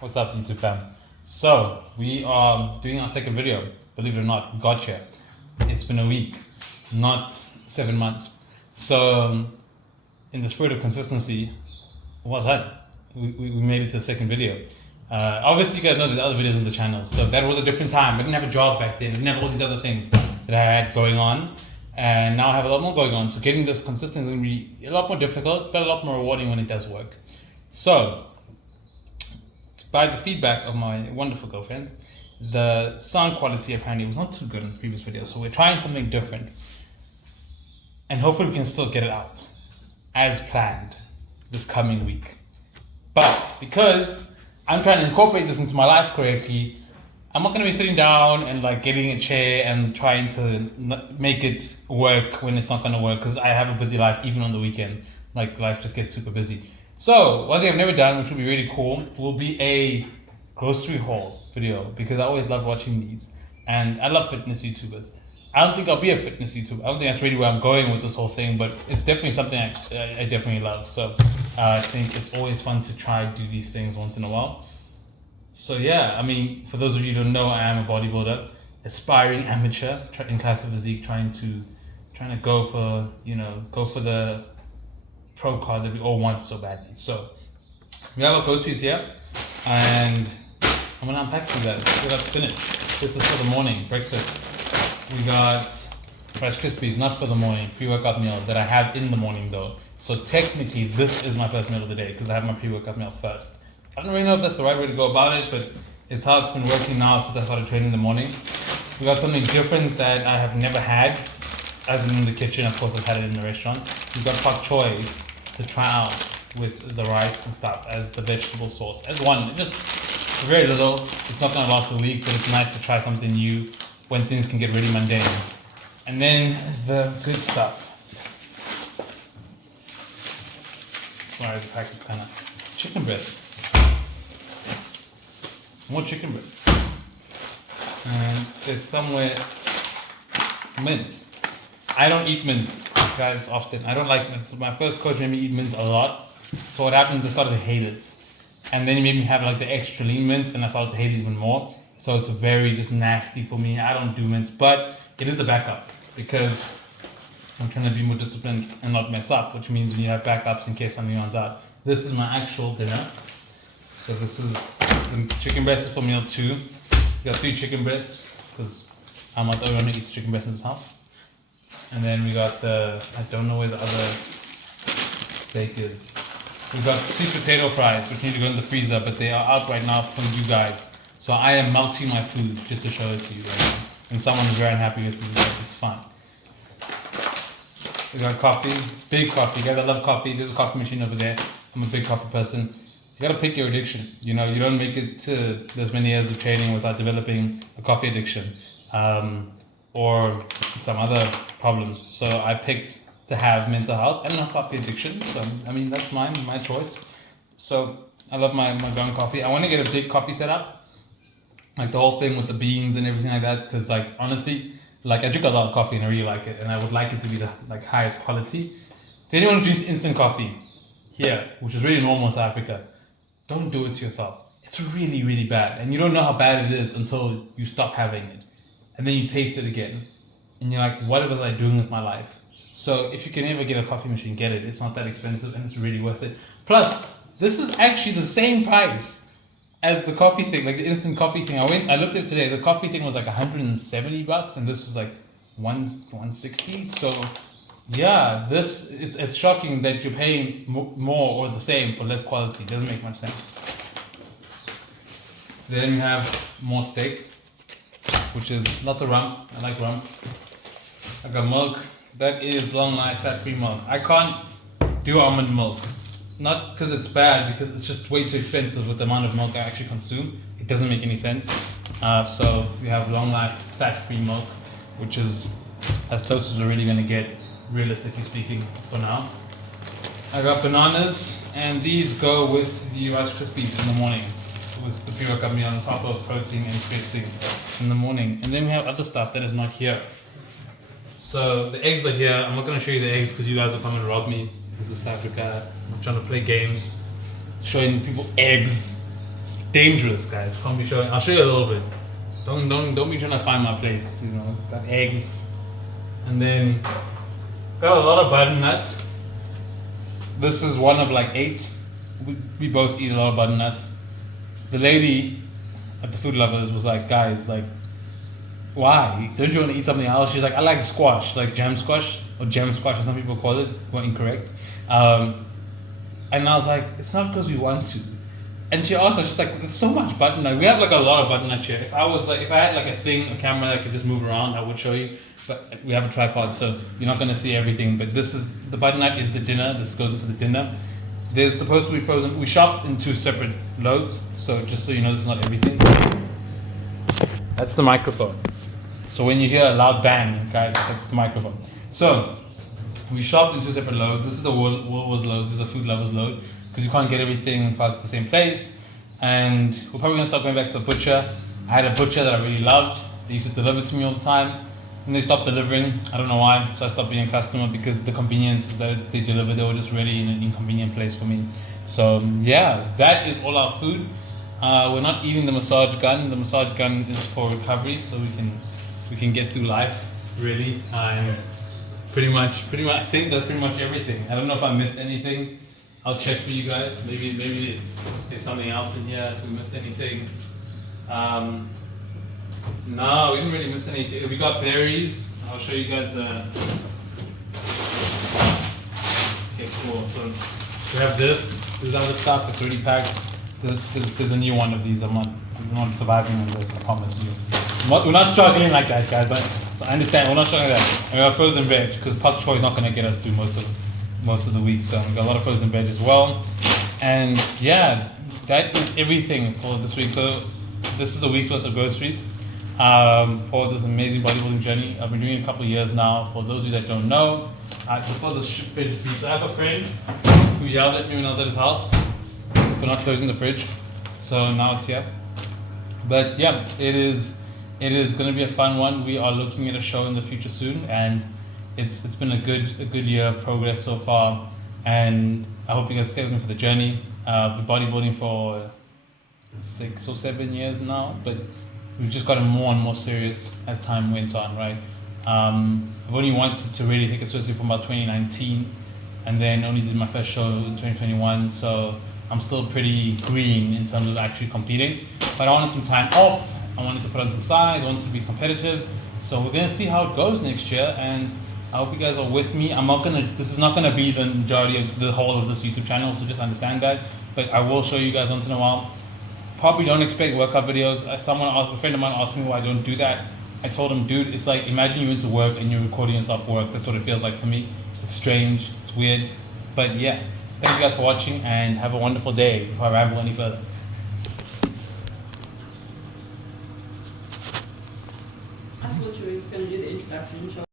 What's up, YouTube fam? So, we are doing our second video. Believe it or not, we got here. It's been a week, not 7 months. So, in the spirit of consistency, what's that? We made it to the second video. Obviously, you guys know there's other videos on the channel. So, that was a different time. I didn't have a job back then. I didn't have all these other things that I had going on. And now I have a lot more going on. So, getting this consistent is going to be a lot more difficult, but a lot more rewarding when it does work. So, by the feedback of my wonderful girlfriend, the sound quality apparently was not too good in the previous video, so we're trying something different. And hopefully we can still get it out as planned this coming week. But because I'm trying to incorporate this into my life correctly, I'm not going to be sitting down and like getting a chair and trying to make it work when it's not going to work, because I have a busy life even on the weekend. Like, life just gets super busy. So, one thing I've never done, which will be really cool, will be a grocery haul video, because I always love watching these. And I love fitness YouTubers. I don't think I'll be a fitness YouTuber. I don't think that's really where I'm going with this whole thing, but it's definitely something I definitely love. So, I think it's always fun to try do these things once in a while. So yeah, I mean, for those of you who don't know, I am a bodybuilder, aspiring amateur in classic physique, trying to go for the pro card that we all want so badly. So we have our groceries here, and I'm gonna unpack you guys. We got spinach. This is for the morning breakfast. We got Rice Krispies, not for the morning, pre-workout meal that I have in the morning though. So technically, this is my first meal of the day because I have my pre-workout meal first. I don't really know if that's the right way to go about it, but it's how it's been working now since I started training in the morning. We got something different that I have never had, as in the kitchen. Of course, I've had it in the restaurant. We got pak choy to try out with the rice and stuff as the vegetable sauce. As one, just very little. It's not gonna last a week, but it's nice to try something new when things can get really mundane. And then the good stuff. Sorry, the packet's kind of chicken breast. More chicken breast. And there's somewhere mince. I don't eat mince, guys, often. I don't like mince. My first coach made me eat mince a lot. So what happens is I started to hate it. And then he made me have like the extra lean mince, and I started to hate it even more. So it's very just nasty for me. I don't do mince, but it is a backup because I'm trying to be more disciplined and not mess up, which means when you have backups in case something runs out. This is my actual dinner. So this is the chicken breast is for meal 2. We got 3 chicken breasts because I'm not the only one who eats chicken breast in this house. And then we got I don't know where the other steak is. We got sweet potato fries, which need to go in the freezer, but they are out right now for you guys. So I am melting my food just to show it to you right now. And someone is very unhappy with me, but it's fine. We got coffee, big coffee. Guys, I love coffee. There's a coffee machine over there. I'm a big coffee person. You gotta pick your addiction. You know, you don't make it to this many years of training without developing a coffee addiction. Or some other problems. So I picked to have mental health and not coffee addiction. So I mean, that's my choice. So I love my ground coffee. I want to get a big coffee setup, like the whole thing with the beans and everything like that. Because like honestly, like I drink a lot of coffee and I really like it, and I would like it to be the like highest quality. To anyone who drinks instant coffee here, which is really normal in South Africa, don't do it to yourself. It's really, really bad, and you don't know how bad it is until you stop having it. And then you taste it again, and you're like, what was I doing with my life? So if you can ever get a coffee machine, get it. It's not that expensive, and it's really worth it. Plus, this is actually the same price as the coffee thing, like the instant coffee thing. I looked at it today. The coffee thing was like $170, and this was like 160. So yeah, it's shocking that you're paying more or the same for less quality. It doesn't make much sense. Then we have more steak, which is lots of rump. I like rump. I got milk. That is long life fat-free milk. I can't do almond milk. Not because it's bad, because it's just way too expensive with the amount of milk I actually consume. It doesn't make any sense. So we have long life fat-free milk, which is as close as we're really going to get, realistically speaking, for now. I got bananas, and these go with the Rice Krispies in the morning. With the pre-workout meal on top of protein and fitting in the morning. And then we have other stuff that is not here. So the eggs are here. I'm not going to show you the eggs because you guys will come and rob me. This is South Africa. I'm trying to play games, showing people eggs. It's dangerous, guys. Can't be showing. I'll show you a little bit. Don't be trying to find my place. You know, got eggs, and then got a lot of butternuts. This is one of like 8. We both eat a lot of butternuts. The lady at the Food Lovers was like, guys, like, why? Don't you want to eat something else? She's like, I like squash, like jam squash or gem squash, as some people call it. We're incorrect. And I was like, it's not because we want to. And she asked us, she's like, it's so much butternut. We have like a lot of butternut here. If I had like a camera that could just move around, I would show you. But we have a tripod, so you're not gonna see everything. But the butternut is the dinner. This goes into the dinner. There's supposed to be frozen. We shopped in 2 separate loads, so just so you know, this is not everything. That's the microphone. So when you hear a loud bang, guys, that's the microphone. So we shopped in 2 separate loads. This is the Woolworths load. This is a Food Lovers load because you can't get everything at the same place. And we're probably gonna start going back to the butcher. I had a butcher that I really loved. They used to deliver to me all the time. And they stopped delivering. I don't know why. So I stopped being a customer because the convenience that they delivered, they were just really in an inconvenient place for me. So yeah, that is all our food. We're not eating the massage gun. The massage gun is for recovery, so we can get through life really. And pretty much, I think that's pretty much everything. I don't know if I missed anything. I'll check for you guys. Maybe there's something else in here if we missed anything. No, we didn't really miss anything. We got berries. I'll show you guys the. Okay, cool. So we have this. This is other stuff. It's already packed. There's a new one of these. I'm not surviving on this. I promise you. We're not struggling like that, guys. But so I understand. We're not struggling like that. And we got frozen veg because Pak Choi is not going to get us through most of the week. So we got a lot of frozen veg as well. And yeah, that is everything for this week. So this is a week's worth of groceries. For this amazing bodybuilding journey. I've been doing it a couple of years now. For those of you that don't know, before the fridge piece, I have a friend who yelled at me when I was at his house for not closing the fridge. So now it's here. But yeah, it is going to be a fun one. We are looking at a show in the future soon, and it's been a good year of progress so far. And I hope you guys stay with me for the journey. I've been bodybuilding for 6 or 7 years now, but we've just gotten more and more serious as time went on, right? I've only wanted to really take it seriously from about 2019, and then only did my first show in 2021, so I'm still pretty green in terms of actually competing. But I wanted some time off, I wanted to put on some size, I wanted to be competitive, so we're gonna see how it goes next year, and I hope you guys are with me. This is not gonna be the majority of the whole of this YouTube channel, so just understand that, but I will show you guys once in a while. Probably don't expect workout videos. A friend of mine asked me why I don't do that. I told him, dude, it's like imagine you went to work and you're recording yourself work. That's what it feels like for me. It's strange, it's weird, but yeah. Thank you guys for watching and have a wonderful day. Before I ramble any further. I thought you were just going to do the introduction.